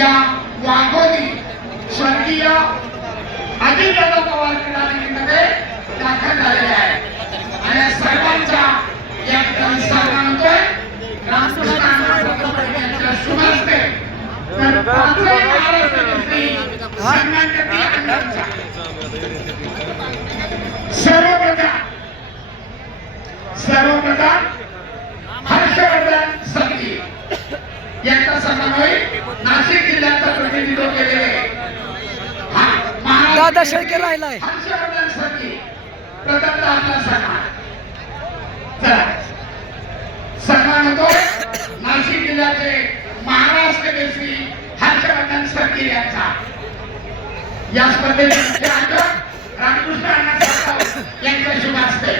या वाघोली स्वर्गीय अजितदादा पवार क्रीडा निमित्ताने दाखल झालेले आहे आणि सर्वांच्या या ठिकाणी सन्मान होतोय रामकृष्ण यांच्या शुभ हस्ते तर पाचही महाराष्ट्र केसरी सन्मान करते अण्णांचा सर्वप्रथम हर्षवर्धन सगळी यांचा सन्मान होईल नाशिक जिल्ह्याचा प्रतिनिधित्व केलेले दादा शेळके राहिलाय हर्षवर्धन सगळी प्रथम आपला सन्मान चला सन्मान होतो नाशिक जिल्ह्याचे महाराष्ट्र केसरी हर्षवर्धन सगळी यांचा या स्पर्धेचे आयोजक रामकृष्ण अण्णा यांच्या शुभ हस्ते